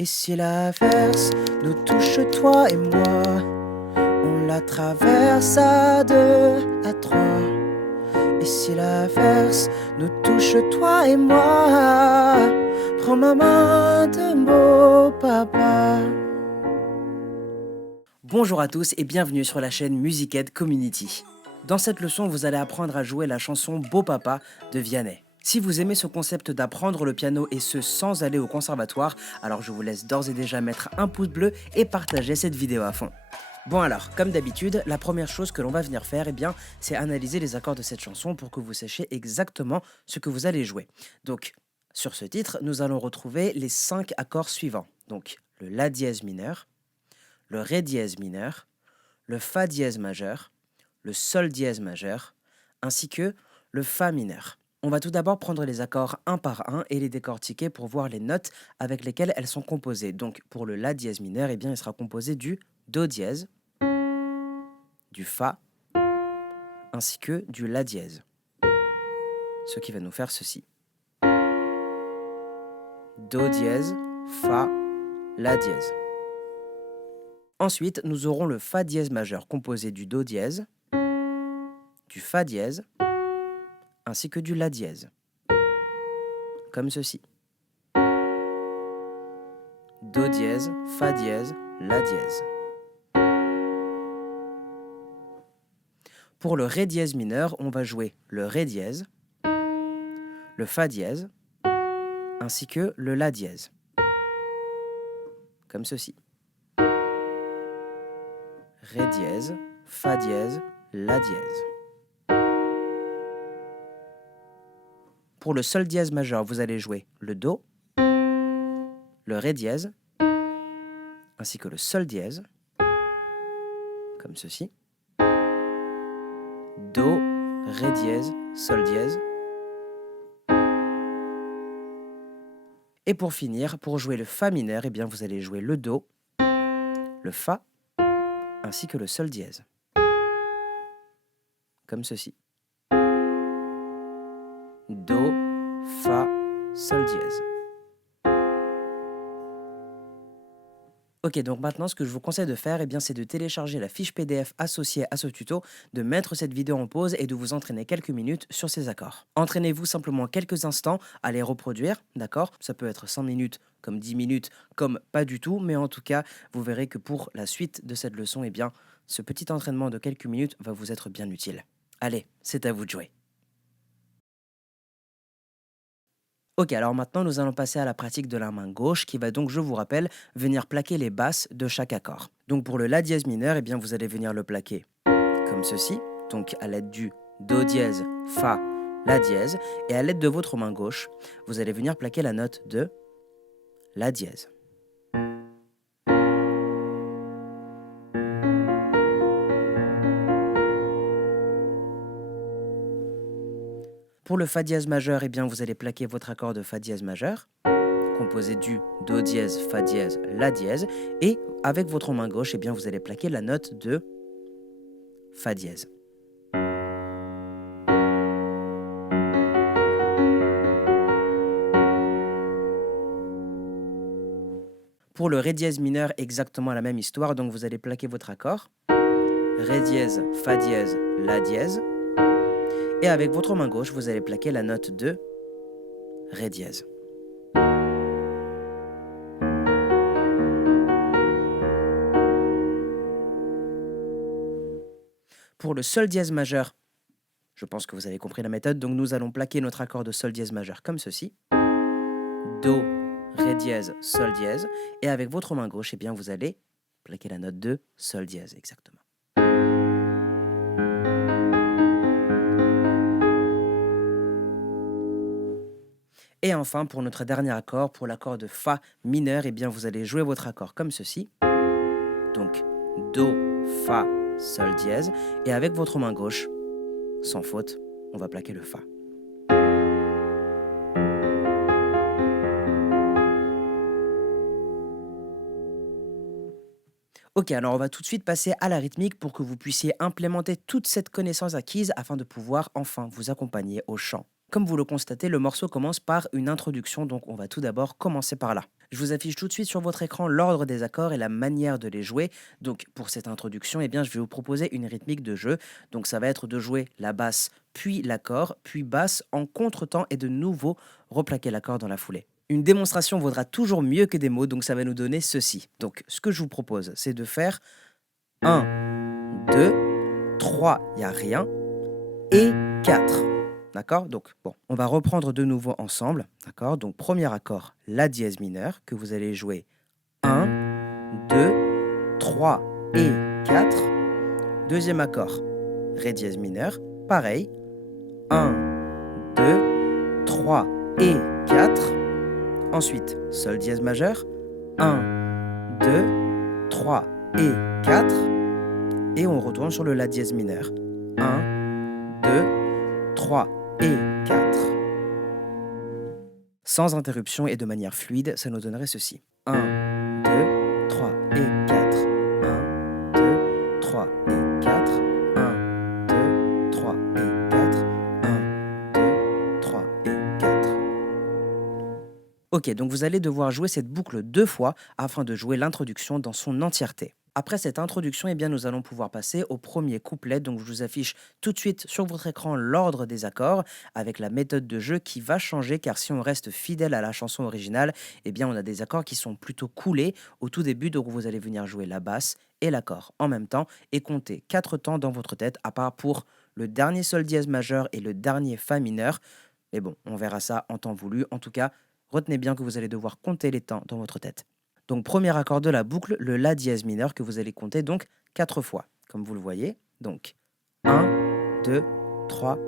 Et si l'averse nous touche, toi et moi, on la traverse à deux, à trois. Et si l'averse nous touche, toi et moi, prends ma main de beau papa. Bonjour à tous et bienvenue sur la chaîne Music-Ed Community. Dans cette leçon, vous allez apprendre à jouer la chanson Beau Papa de Vianney. Si vous aimez ce concept d'apprendre le piano et ce sans aller au conservatoire, alors je vous laisse d'ores et déjà mettre un pouce bleu et partager cette vidéo à fond. Bon alors, comme d'habitude, la première chose que l'on va venir faire, c'est analyser les accords de cette chanson pour que vous sachiez exactement ce que vous allez jouer. Donc, sur ce titre, nous allons retrouver les 5 accords suivants. Donc, le La dièse mineur, le Ré dièse mineur, le Fa dièse majeur, le Sol dièse majeur, ainsi que le Fa mineur. On va tout d'abord prendre les accords un par un et les décortiquer pour voir les notes avec lesquelles elles sont composées. Donc pour le La dièse mineur, il sera composé du Do dièse, du Fa, ainsi que du La dièse. Ce qui va nous faire ceci. Do dièse, Fa, La dièse. Ensuite, nous aurons le Fa dièse majeur composé du Do dièse, du Fa dièse, ainsi que du La dièse. Comme ceci. Do dièse, Fa dièse, La dièse. Pour le Ré dièse mineur, on va jouer le Ré dièse, le Fa dièse, ainsi que le La dièse. Comme ceci. Ré dièse, Fa dièse, La dièse. Pour le Sol dièse majeur, vous allez jouer le Do, le Ré dièse, ainsi que le Sol dièse, comme ceci. Do, Ré dièse, Sol dièse. Et pour finir, pour jouer le Fa mineur, vous allez jouer le Do, le Fa, ainsi que le Sol dièse. Comme ceci. Do, Fa, Sol dièse. Ok, donc maintenant, ce que je vous conseille de faire, c'est de télécharger la fiche PDF associée à ce tuto, de mettre cette vidéo en pause et de vous entraîner quelques minutes sur ces accords. Entraînez-vous simplement quelques instants à les reproduire, d'accord? Ça peut être 100 minutes, comme 10 minutes, comme pas du tout, mais en tout cas, vous verrez que pour la suite de cette leçon, ce petit entraînement de quelques minutes va vous être bien utile. Allez, c'est à vous de jouer. Ok, alors maintenant nous allons passer à la pratique de la main gauche qui va donc, je vous rappelle, venir plaquer les basses de chaque accord. Donc pour le La dièse mineur, vous allez venir le plaquer comme ceci, donc à l'aide du Do dièse, Fa, La dièse, et à l'aide de votre main gauche, vous allez venir plaquer la note de La dièse. Pour le Fa dièse majeur, vous allez plaquer votre accord de Fa dièse majeur, composé du Do dièse, Fa dièse, La dièse, et avec votre main gauche, vous allez plaquer la note de Fa dièse. Pour le Ré dièse mineur, exactement la même histoire, donc vous allez plaquer votre accord, Ré dièse, Fa dièse, La dièse, et avec votre main gauche, vous allez plaquer la note de Ré dièse. Pour le Sol dièse majeur, je pense que vous avez compris la méthode, donc nous allons plaquer notre accord de Sol dièse majeur comme ceci. Do, Ré dièse, Sol dièse, et avec votre main gauche, vous allez plaquer la note de Sol dièse, exactement. Et enfin, pour notre dernier accord, pour l'accord de Fa mineur, vous allez jouer votre accord comme ceci. Donc, Do, Fa, Sol dièse, et avec votre main gauche, sans faute, on va plaquer le Fa. Ok, alors on va tout de suite passer à la rythmique pour que vous puissiez implémenter toute cette connaissance acquise afin de pouvoir enfin vous accompagner au chant. Comme vous le constatez, le morceau commence par une introduction, donc on va tout d'abord commencer par là. Je vous affiche tout de suite sur votre écran l'ordre des accords et la manière de les jouer. Donc pour cette introduction, je vais vous proposer une rythmique de jeu. Donc ça va être de jouer la basse, puis l'accord, puis basse en contretemps et de nouveau replaquer l'accord dans la foulée. Une démonstration vaudra toujours mieux que des mots, donc ça va nous donner ceci. Donc ce que je vous propose, c'est de faire 1, 2, 3, il n'y a rien, et 4. D'accord? Donc, bon, on va reprendre de nouveau ensemble. D'accord? Donc, premier accord, la dièse mineure, que vous allez jouer 1, 2, 3 et 4. Deuxième accord, ré dièse mineur, pareil. 1, 2, 3 et 4. Ensuite, sol dièse majeur, 1, 2, 3 et 4. Et on retourne sur le la dièse mineur. 1, 2, 3 et 4. Sans interruption et de manière fluide, ça nous donnerait ceci. 1, 2, 3 et 4. 1, 2, 3 et 4. 1, 2, 3 et 4. 1, 2, 3 et 4. Ok, donc vous allez devoir jouer cette boucle 2 fois afin de jouer l'introduction dans son entièreté. Après cette introduction, nous allons pouvoir passer au premier couplet. Donc je vous affiche tout de suite sur votre écran l'ordre des accords avec la méthode de jeu qui va changer car si on reste fidèle à la chanson originale, on a des accords qui sont plutôt coulés au tout début. Donc vous allez venir jouer la basse et l'accord en même temps et compter 4 temps dans votre tête à part pour le dernier sol dièse majeur et le dernier fa mineur. Mais bon, on verra ça en temps voulu. En tout cas, retenez bien que vous allez devoir compter les temps dans votre tête. Donc, premier accord de la boucle, le la dièse mineur que vous allez compter donc 4 fois, comme vous le voyez. Donc, 1, 2, 3,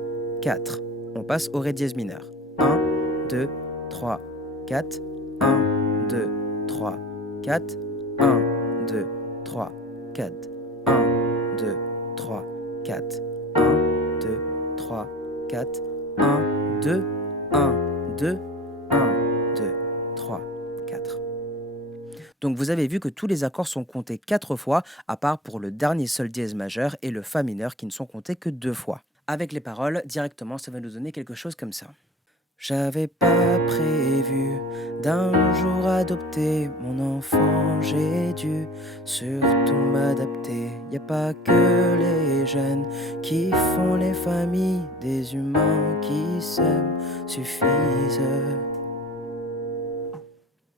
4. On passe au ré dièse mineur. 1, 2, 3, 4. 1, 2, 3, 4. 1, 2, 3, 4. 1, 2, 3, 4. 1, 2, 3, 4. 1, 2, 1, 2, 1, 2, 3, 4. Donc vous avez vu que tous les accords sont comptés 4 fois, à part pour le dernier sol dièse majeur et le fa mineur qui ne sont comptés que 2 fois. Avec les paroles, directement, ça va nous donner quelque chose comme ça. J'avais pas prévu d'un jour adopter mon enfant, j'ai dû surtout m'adapter. Y a pas que les jeunes qui font les familles, des humains qui s'aiment suffisent.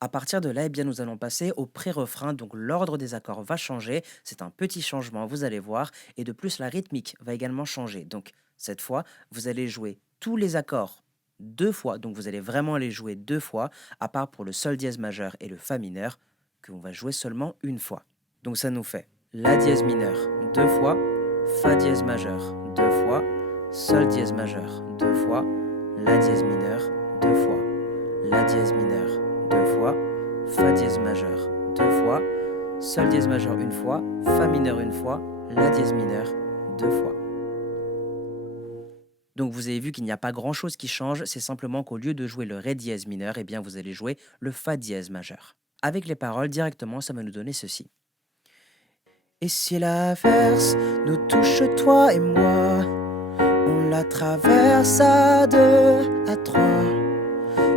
À partir de là, nous allons passer au pré-refrain, donc l'ordre des accords va changer, c'est un petit changement, vous allez voir, et de plus la rythmique va également changer. Donc cette fois, vous allez jouer tous les accords 2 fois, donc vous allez vraiment les jouer 2 fois, à part pour le sol dièse majeur et le fa mineur, que l'on va jouer seulement une fois. Donc ça nous fait la dièse mineur 2 fois, fa dièse majeur 2 fois, sol dièse majeur 2 fois, la dièse mineur 2 fois, la dièse mineur 2 fois, fa dièse majeur 2 fois, sol dièse majeur une fois, fa mineur une fois, la dièse mineur 2 fois. Donc vous avez vu qu'il n'y a pas grand chose qui change, c'est simplement qu'au lieu de jouer le ré dièse mineur, vous allez jouer le fa dièse majeur. Avec les paroles, directement, ça va nous donner ceci. Et si l'averse nous touche toi et moi, on la traverse à 2, à 3.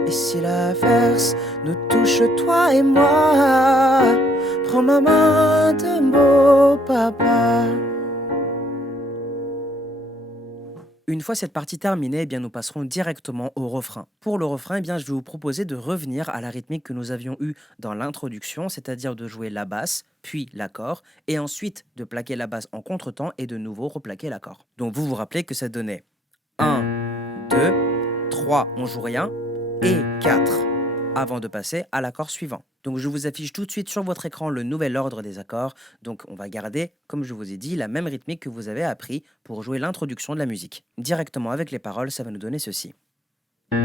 Et si l'averse nous touche toi et moi, prends ma main de beau papa. Une fois cette partie terminée, nous passerons directement au refrain. Pour le refrain, je vais vous proposer de revenir à la rythmique que nous avions eue dans l'introduction, c'est-à-dire de jouer la basse, puis l'accord, et ensuite de plaquer la basse en contretemps et de nouveau replaquer l'accord. Donc vous vous rappelez que ça donnait 1, 2, 3, on joue rien, et 4, avant de passer à l'accord suivant. Donc je vous affiche tout de suite sur votre écran le nouvel ordre des accords. Donc on va garder, comme je vous ai dit, la même rythmique que vous avez appris pour jouer l'introduction de la musique. Directement avec les paroles, ça va nous donner ceci. Je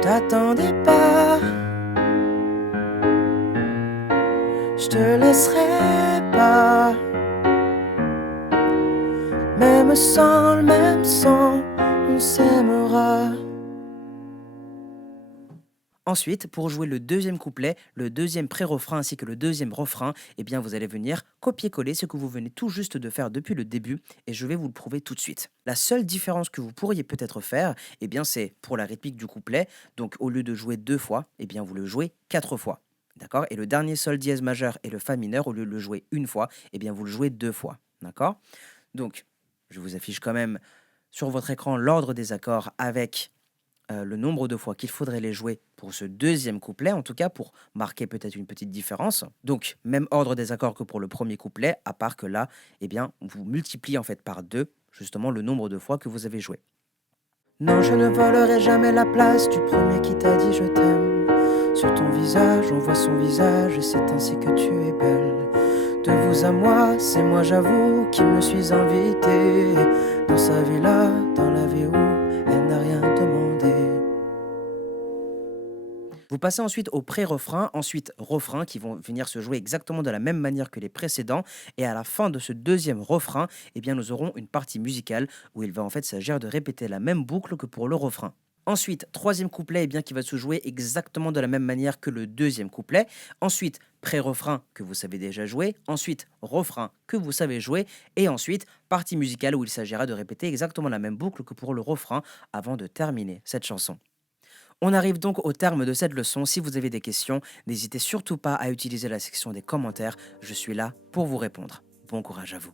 t'attendais pas, je te laisserai pas, même sans le même sang, on s'aimera. Ensuite, pour jouer le deuxième couplet, le deuxième pré-refrain ainsi que le deuxième refrain, eh bien vous allez venir copier-coller ce que vous venez tout juste de faire depuis le début et je vais vous le prouver tout de suite. La seule différence que vous pourriez peut-être faire, eh bien c'est pour la rythmique du couplet. Donc au lieu de jouer 2 fois, eh bien vous le jouez 4 fois. D'accord? Et le dernier sol dièse majeur et le fa mineur, au lieu de le jouer une fois, eh bien vous le jouez 2 fois. D'accord? Donc, je vous affiche quand même sur votre écran l'ordre des accords avec le nombre de fois qu'il faudrait les jouer pour ce deuxième couplet, en tout cas pour marquer peut-être une petite différence. Donc, même ordre des accords que pour le premier couplet, à part que là, eh bien, vous multipliez en fait par 2, justement, le nombre de fois que vous avez joué. Non, je ne volerai jamais la place du premier qui t'a dit je t'aime. Sur ton visage, on voit son visage et c'est ainsi que tu es belle. De vous à moi, c'est moi j'avoue qui me suis invité dans sa villa, dans la vie où elle n'a rien demandé. Vous passez ensuite au pré-refrain, ensuite refrain qui vont venir se jouer exactement de la même manière que les précédents. Et à la fin de ce deuxième refrain, eh bien, nous aurons une partie musicale où il va en fait s'agir de répéter la même boucle que pour le refrain. Ensuite, troisième couplet eh bien, qui va se jouer exactement de la même manière que le deuxième couplet. Ensuite, pré-refrain que vous savez déjà jouer. Ensuite, refrain que vous savez jouer. Et ensuite, partie musicale où il s'agira de répéter exactement la même boucle que pour le refrain avant de terminer cette chanson. On arrive donc au terme de cette leçon. Si vous avez des questions, n'hésitez surtout pas à utiliser la section des commentaires. Je suis là pour vous répondre. Bon courage à vous.